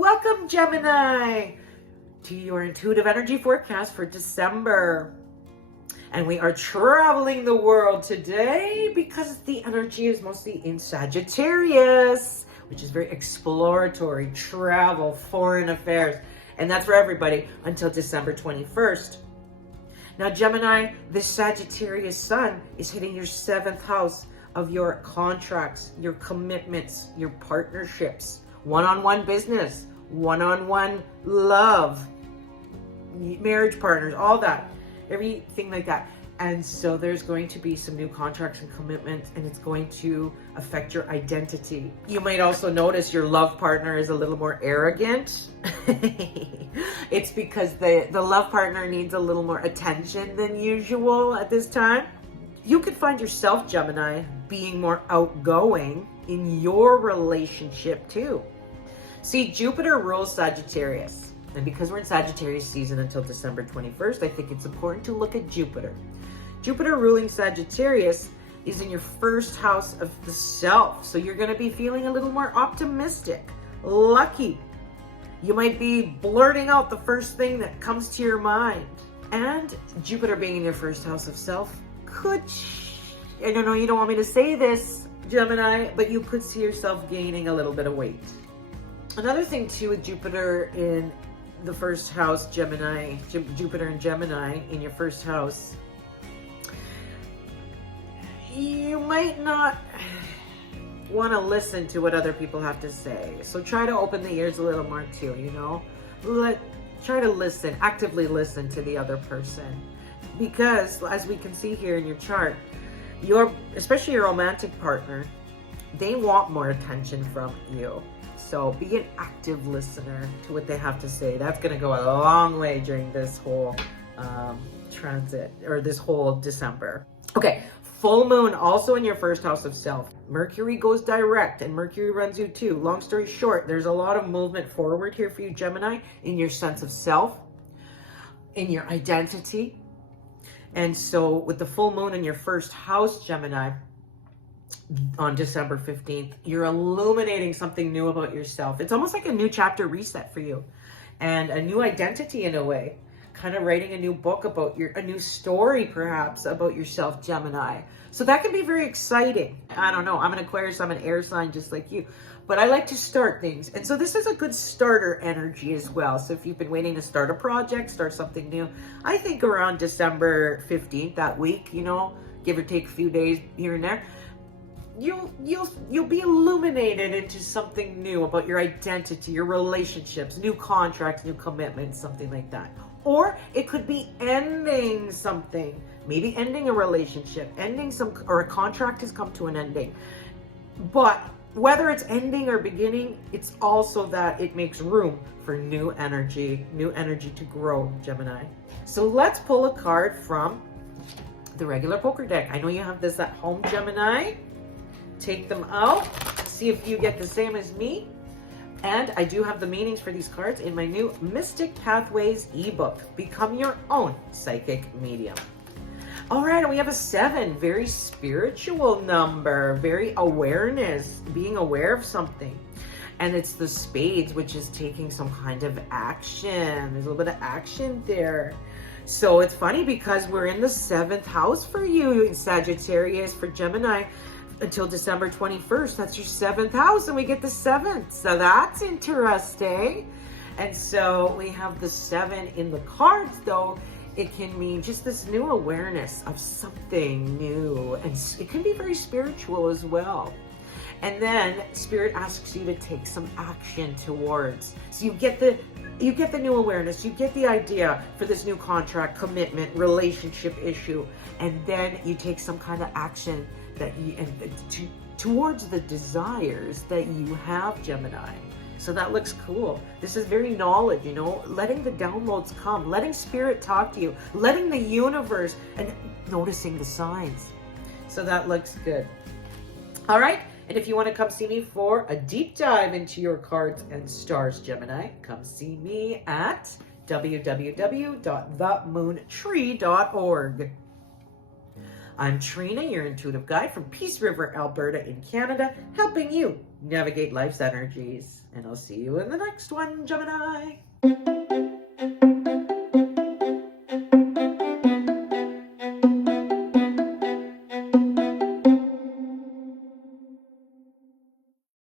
Welcome, Gemini, to your intuitive energy forecast for December. And we are traveling the world today because the energy is mostly in Sagittarius, which is very exploratory, travel, foreign affairs. And that's for everybody until December 21st. Now, Gemini, this Sagittarius sun is hitting your 7th house of your contracts, your commitments, your partnerships, one-on-one business, one-on-one love, marriage partners, all that, everything like that. And so there's going to be some new contracts and commitments, and it's going to affect your identity. You might also notice your love partner is a little more arrogant. It's because the love partner needs a little more attention than usual at this time. You could find yourself, Gemini, being more outgoing in your relationship too. See, Jupiter rules Sagittarius. And because we're in Sagittarius season until December 21st, I think it's important to look at Jupiter. Jupiter ruling Sagittarius is in your 1st house of the self. So you're going to be feeling a little more optimistic, lucky. You might be blurting out the first thing that comes to your mind. And Jupiter being in your 1st house of self could, I don't know, you don't want me to say this, Gemini, but you could see yourself gaining a little bit of weight. Another thing too with Jupiter in the 1st house, Gemini, Jupiter and Gemini in your 1st house, you might not want to listen to what other people have to say. So try to open the ears a little more too, you know? Try to listen, actively listen to the other person. Because as we can see here in your chart, especially your romantic partner, they want more attention from you. So be an active listener to what they have to say. That's going to go a long way during this whole transit, or this whole December. Okay, full moon also in your 1st house of self. Mercury goes direct and Mercury runs you too. Long story short, there's a lot of movement forward here for you, Gemini, in your sense of self, in your identity. And so with the full moon in your 1st house, Gemini, on December 15th, you're illuminating something new about yourself. It's almost like a new chapter reset for you and a new identity in a way, kind of writing a new book about a new story perhaps about yourself, Gemini. So that can be very exciting. I don't know. I'm an Aquarius, I'm an air sign just like you, but I like to start things. And so this is a good starter energy as well. So if you've been waiting to start a project, start something new, I think around December 15th, that week, you know, give or take a few days here and there, you'll be illuminated into something new about your identity, your relationships, new contracts, new commitments, something like that. Or it could be ending something, maybe ending a relationship, or a contract has come to an ending. But whether it's ending or beginning, it's also that it makes room for new energy to grow, Gemini. So let's pull a card from the regular poker deck. I know you have this at home, Gemini. Take them out, see if you get the same as me. And I do have the meanings for these cards in my new Mystic Pathways ebook, Become Your Own Psychic Medium. All right, and we have a 7, very spiritual number, very awareness, being aware of something. And it's the spades, which is taking some kind of action. There's a little bit of action there. So it's funny because we're in the 7th house for you in Sagittarius, for Gemini, until December 21st. That's your 7th house, and we get the 7th. So that's interesting. And so we have the 7 in the cards, though. It can mean just this new awareness of something new, and it can be very spiritual as well. And then Spirit asks you to take some action towards. So you get the new awareness, you get the idea for this new contract, commitment, relationship issue, and then you take some kind of action towards the desires that you have, Gemini. So that looks cool. This is very knowledge, you know, letting the downloads come, letting Spirit talk to you, letting the universe, and noticing the signs. So that looks good. All right. And if you want to come see me for a deep dive into your cards and stars, Gemini, come see me at www.themoontree.org. I'm Trina, your intuitive guide from Peace River, Alberta in Canada, helping you navigate life's energies. And I'll see you in the next one, Gemini.